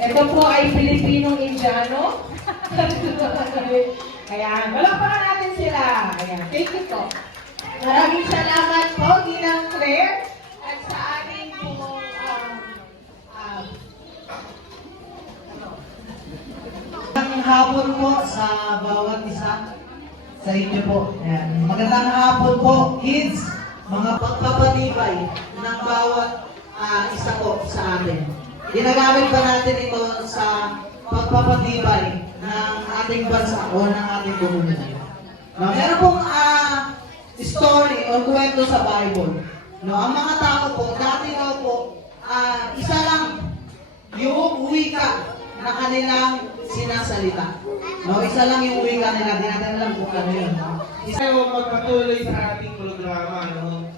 Ito po ay Pilipinong-Indiano. Ayan, palakpakan natin sila. Ayan, thank you po. Maraming salamat po, Ginang Claire, at sa ating po, Magandang hapon po sa bawat isa sa inyo po. Ayan. Magandang hapon po, kids, mga pagpapatibay ng bawat isa po sa atin. Ginagamit ba natin ito sa pagpapatibay ng ating bansa o ng ating komunidad? No, meron pong story o kwento sa Bible. No, ang mga tao po, dati daw po, isa lang yung wika na kanilang sinasalita. No, isa lang yung wika nila, di natin alam kung ano yun. Isa yung magpatuloy sa ating programa, no?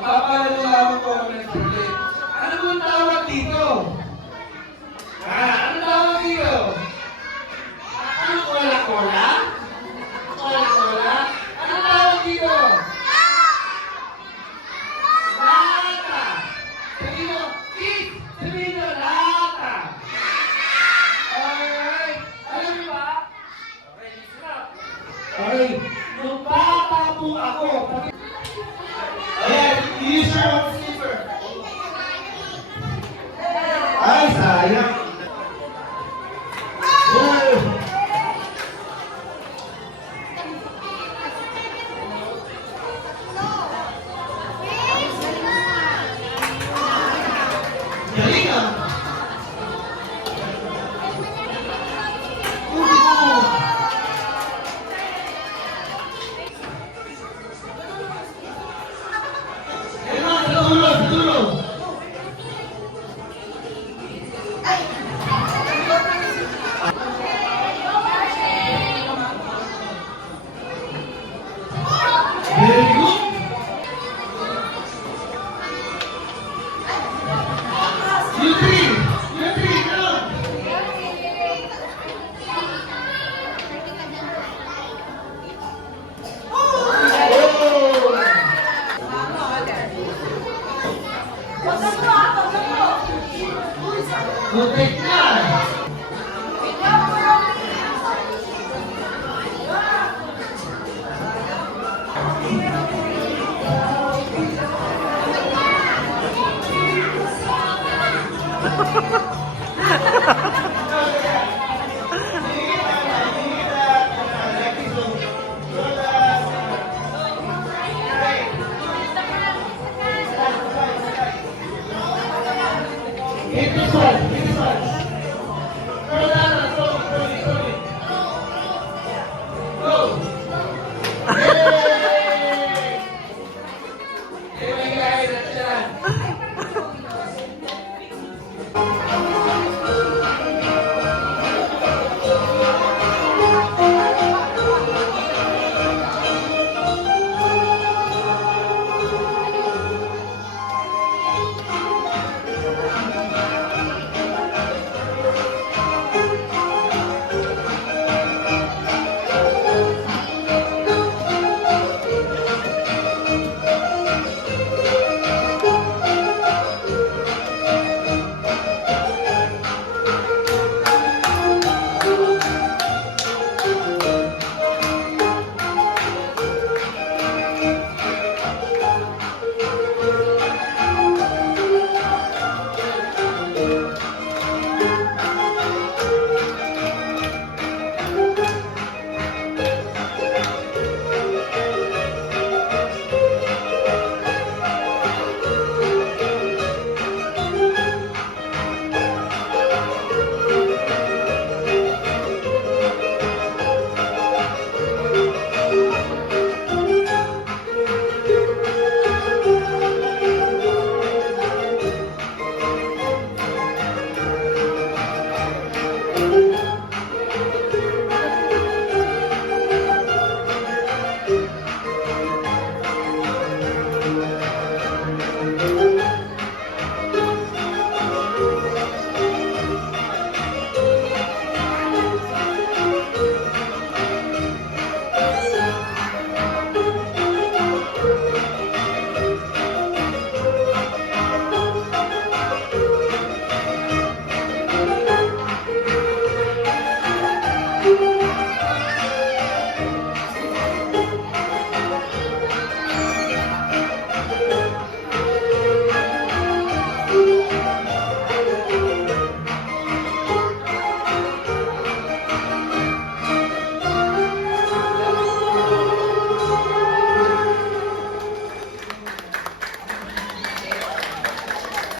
Papalalo lamang po kami ng sulit. Ano po ang tawag dito? Ano tawag dito? Ano kola-kola? Kola-kola? Ano tawag dito? Lata! Sabihin mo, kids! Sabihin mo, lata! Alright! Alam niyo ba? Okay, listen up. Okay, nung bata po ako, ayan, use your own slipper. Ay, sayang. Oh. Galing ah. Tulog. Very good. You three, come. Good take na. Hit this one.